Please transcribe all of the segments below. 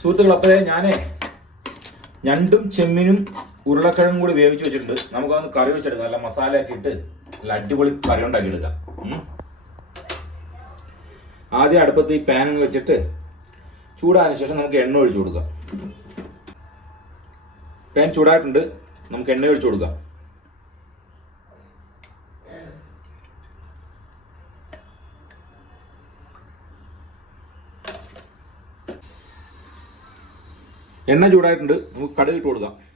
സുഹൃത്തുക്കൾ അപ്പോഴേ ഞാനേ ഞണ്ടും ചെമ്മിനും ഉരുളക്കിഴങ്ങും കൂടി വേവിച്ച് വെച്ചിട്ടുണ്ട്. നമുക്കതൊന്ന് കറി വെച്ചെടുക്കാം. നല്ല മസാല ആക്കിയിട്ട് നല്ല അടിപൊളി കറി ഉണ്ടാക്കി എടുക്കാം ആദ്യം അടുപ്പത്ത് ഈ പാൻ വെച്ചിട്ട് ചൂടായതിനു ശേഷം നമുക്ക് എണ്ണ ഒഴിച്ചു കൊടുക്കാം. പാൻ ചൂടായിട്ടുണ്ട്. നമുക്ക് എണ്ണ ഒഴിച്ചു കൊടുക്കാം. എണ്ണ ചൂടായിട്ടുണ്ട്. നമുക്ക് കടുക് ഇട്ട് കൊടുക്കാം.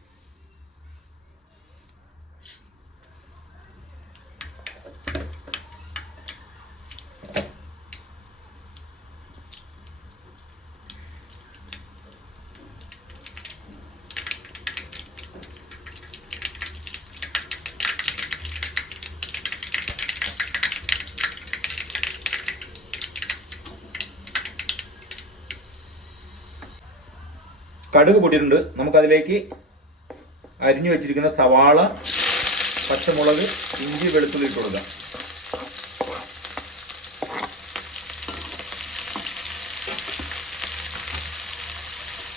കടുക് പൊട്ടിയിട്ടുണ്ട്. നമുക്കതിലേക്ക് അരിഞ്ഞു വെച്ചിരിക്കുന്ന സവാള പച്ചമുളക് ഇഞ്ചി വെളുത്തുള്ളി ഇട്ട് കൊടുക്കാം.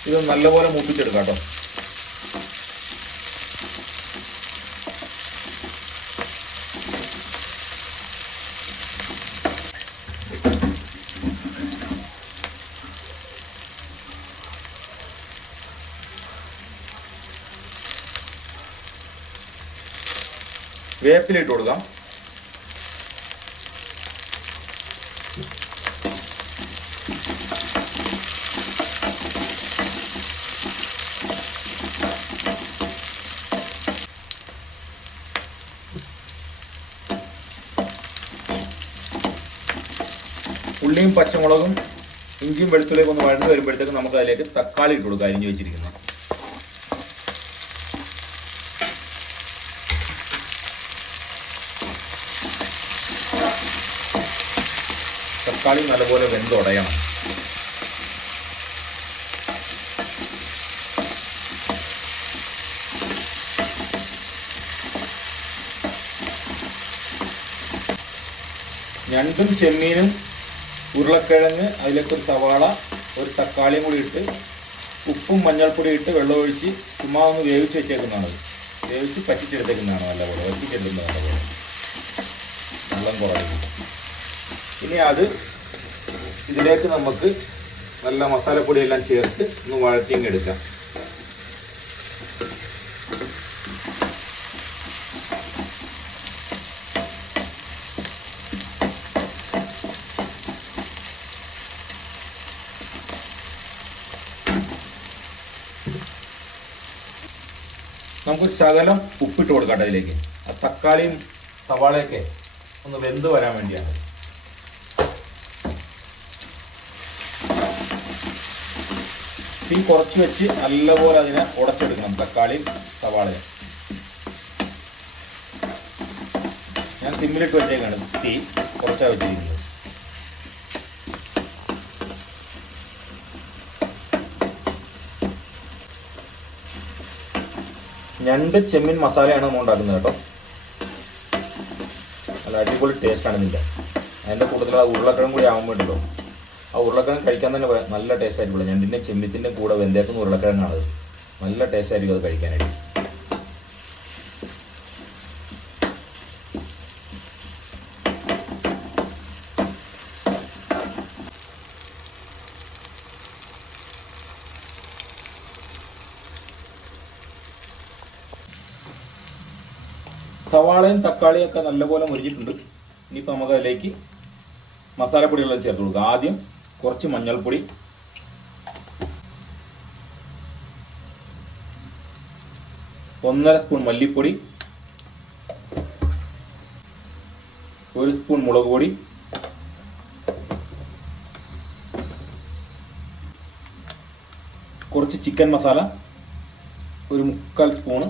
ഇത് നല്ലപോലെ മൂപ്പിച്ചെടുക്കാം കേട്ടോ. വേപ്പില ഇട്ട് കൊടുക്കാം. ഉള്ളിയും പച്ചമുളകും ഇഞ്ചിയും വെളുത്തുള്ളിയും ഒന്ന് വഴന്നു വരുമ്പോഴത്തേക്ക് നമുക്ക് അതിലേക്ക് തക്കാളി ഇട്ട് കൊടുക്കാം അരിഞ്ഞു വെച്ചിരിക്കുന്നത്. തക്കാളി നല്ലപോലെ വെന്തുടയണം രണ്ടും ചെമ്മീനും ഉരുളക്കിഴങ്ങ് അതിലേക്ക് ഒരു സവാള ഒരു തക്കാളിയും കൂടി ഇട്ട് ഉപ്പും മഞ്ഞൾപ്പൊടി ഇട്ട് വെള്ളമൊഴിച്ച് ചുമ്മാ ഒന്ന് വേവിച്ച് വെച്ചേക്കുന്നതാണ് വേവിച്ച് പറ്റിച്ചെടുത്തേക്കുന്നതാണ് നല്ലപോലെ വറ്റിച്ചെടുക്കുന്നത് നല്ലപോലെ. വെള്ളം കുറയും ഇനി അത് ഇതിലേക്ക് നമുക്ക് നല്ല മസാലപ്പൊടിയെല്ലാം ചേർത്ത് ഒന്ന് വഴറ്റിയും എടുക്കാം നമുക്ക് ശകലം ഉപ്പിട്ട് കൊടുക്കാം അതിലേക്ക് ആ തക്കാളിയും സവാളയൊക്കെ ഒന്ന് വെന്ത് വരാൻ വേണ്ടിയാണ്. തീ കുറച്ച് വെച്ച് നല്ലപോലെ അതിനെ ഉടച്ചെടുക്കണം. തക്കാളിയും സവാളയും ഞാൻ സിമ്മിലിട്ട് വെച്ചേക്കാണ്. തീ കുറച്ചാണ് വെച്ചിരിക്കുന്നത്. രണ്ട് ചെമ്മീൻ മസാലയാണ് നമ്മൾ ഉണ്ടാക്കുന്നത് കേട്ടോ. നല്ല അടിപൊളി ടേസ്റ്റാണ് ഇതിന്റെ അതിന്റെ കൂടുതൽ ഉരുളക്കിഴം കൂടി ആകുമ്പോഴല്ലോ ആ ഉരുളക്കിഴങ്ങ് കഴിക്കാൻ തന്നെ നല്ല ടേസ്റ്റ് ആയിരിക്കും ഞണ്ടിന്റെ ചെമ്മീത്തിന്റെ കൂടെ വെന്തേക്കുന്ന ഉരുളക്കിഴങ്ങാണ് അത്. നല്ല ടേസ്റ്റ് ആയിരിക്കും അത് കഴിക്കാനായിട്ട്. സവാളയും തക്കാളിയും ഒക്കെ നല്ലപോലെ മുരിഞ്ഞിട്ടുണ്ട്. ഇനിയിപ്പോൾ നമുക്ക് അതിലേക്ക് മസാലപ്പൊടികളെല്ലാം ചേർത്ത് കൊടുക്കാം. ആദ്യം കുറച്ച് മഞ്ഞൾപ്പൊടി. ഒന്നര സ്പൂൺ മല്ലിപ്പൊടി. ഒരു സ്പൂൺ മുളക് പൊടി. കുറച്ച് ചിക്കൻ മസാല. ഒരു മുക്കാൽ സ്പൂണ്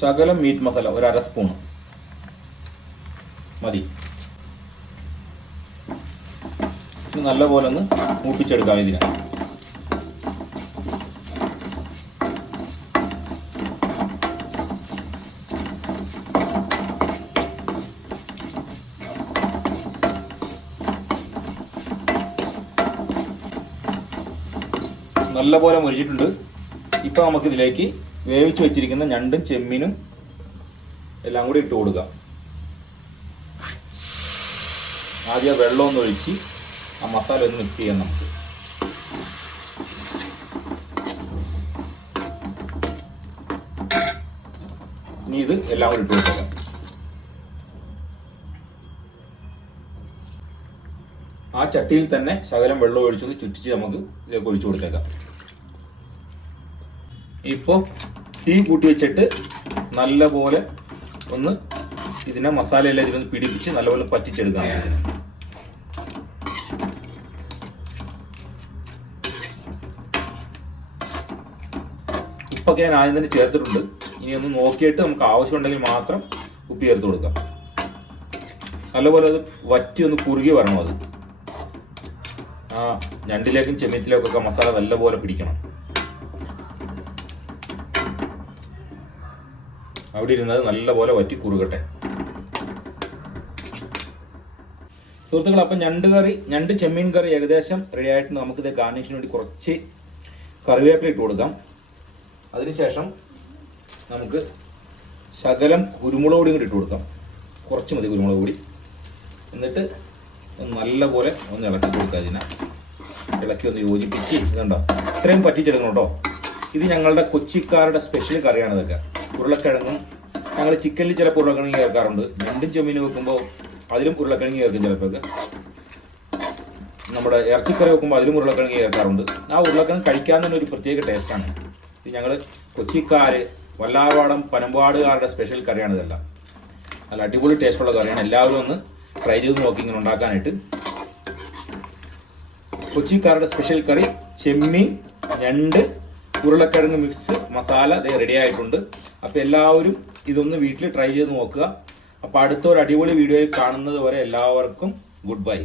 ശകലം മീറ്റ് മസാല ഒരു അര സ്പൂണ് മതി. ഇത് നല്ലപോലെ ഒന്ന് മൂപ്പിച്ചെടുക്കാം ഇതിനെ നല്ലപോലെ മുരിച്ചിട്ടുണ്ട് ഇപ്പൊ നമുക്ക് ഇതിലേക്ക് വേവിച്ച് വെച്ചിരിക്കുന്ന ഞണ്ടും ചെമ്മീനും എല്ലാം കൂടി ഇട്ട് കൊടുക്കാം. ആദ്യം വെള്ളമൊന്നൊഴിച്ച് ആ മസാല ഒന്ന് മിക്സ് ചെയ്യാം നമുക്ക്. ഇനി ഇത് എല്ലാം കൂടി ഇട്ട് കൊടുക്കാം. ആ ചട്ടിയിൽ തന്നെ ശകലം വെള്ളം ഒഴിച്ചൊന്ന് ചുറ്റിച്ച് നമുക്ക് ഇതിലേക്ക് ഒഴിച്ചു കൊടുത്തേക്കാം. ഇപ്പോൾ തീ കൂട്ടി വെച്ചിട്ട് നല്ലപോലെ ഒന്ന് ഇതിനെ മസാലയെല്ലാം ഇതിനൊന്ന് പിടിപ്പിച്ച് നല്ലപോലെ പറ്റിച്ചെടുക്കാം. ഉപ്പൊക്കെ ഞാൻ ആദ്യം തന്നെ ചേർത്തിട്ടുണ്ട്. ഇനി ഒന്ന് നോക്കിയിട്ട് നമുക്ക് ആവശ്യമുണ്ടെങ്കിൽ മാത്രം ഉപ്പ് ചേർത്ത് കൊടുക്കാം. നല്ലപോലെ അത് വറ്റി ഒന്ന് കുറുകി വരണം അത്. ആ ഞണ്ടിലേക്കും ചെമ്മീത്തിലേക്കും ഒക്കെ മസാല നല്ലപോലെ പിടിക്കണം. അവിടെ ഇരുന്നത് നല്ലപോലെ വറ്റി കുറുകട്ടെ. സുഹൃത്തുക്കൾ അപ്പം ഞണ്ട് കറി ഞണ്ട് ചെമ്മീൻ കറി ഏകദേശം റെഡി ആയിട്ട് നമുക്കിത് ഗാർണിഷിന് വേണ്ടി കുറച്ച് കറിവേപ്പില ഇട്ട് കൊടുക്കാം. അതിനുശേഷം നമുക്ക് ശകലം കുരുമുളക് കൂടി ഇട്ട് കൊടുക്കാം. കുറച്ച് മതി കുരുമുളക് പൊടി. എന്നിട്ട് നല്ലപോലെ ഒന്ന് ഇളക്കി കൊടുക്കുക അതിനെ. ഇളക്കി ഒന്ന് യോജിപ്പിച്ച് ഇതുണ്ടോ? ഇത്രയും പറ്റിച്ചെടുക്കണം കേട്ടോ. ഇത് ഞങ്ങളുടെ കൊച്ചിക്കാരുടെ സ്പെഷ്യൽ കറിയാണ് ഇതൊക്കെ. ഉരുളക്കിഴങ്ങും ഞങ്ങൾ ചിക്കനിൽ ചിലപ്പോൾ ഉരുളക്കിഴങ്ങ് ചേർക്കാറുണ്ട്. രണ്ടും ചെമ്മീന് വെക്കുമ്പോൾ അതിലും ഉരുളക്കിഴങ്ങ് ചേർക്കും ചിലപ്പോൾ നമ്മുടെ ഇറച്ചിക്കറി വെക്കുമ്പോൾ അതിലും ഉരുളക്കിഴങ്ങ് ചേർക്കാറുണ്ട്. ആ ഉരുളക്കിഴങ്ങ് കഴിക്കാൻ തന്നെ ഒരു പ്രത്യേക ടേസ്റ്റാണ് ഇത് ഞങ്ങൾ കൊച്ചിക്കാര് വല്ലാർവാടം പനമ്പാടുകാരുടെ സ്പെഷ്യൽ കറിയാണ് ഇതെല്ലാം. നല്ല അടിപൊളി ടേസ്റ്റുള്ള കറിയാണ്. എല്ലാവരും ഒന്ന് ട്രൈ ചെയ്ത് നോക്കി ഇങ്ങനെ ഉണ്ടാക്കാനായിട്ട്. കൊച്ചിക്കാരുടെ സ്പെഷ്യൽ കറി ചെമ്മീൻ ഞണ്ട് ഉരുളക്കിഴങ്ങ് മിക്സ് മസാല ഇത് റെഡി ആയിട്ടുണ്ട്. അപ്പോൾ എല്ലാവരും ഇതൊന്ന് വീട്ടിൽ ട്രൈ ചെയ്ത് നോക്കുക. അപ്പോൾ അടുത്ത ഒരു അടിപൊളി വീഡിയോയിൽ കാണുന്നത് വരെ എല്ലാവർക്കും ഗുഡ് ബൈ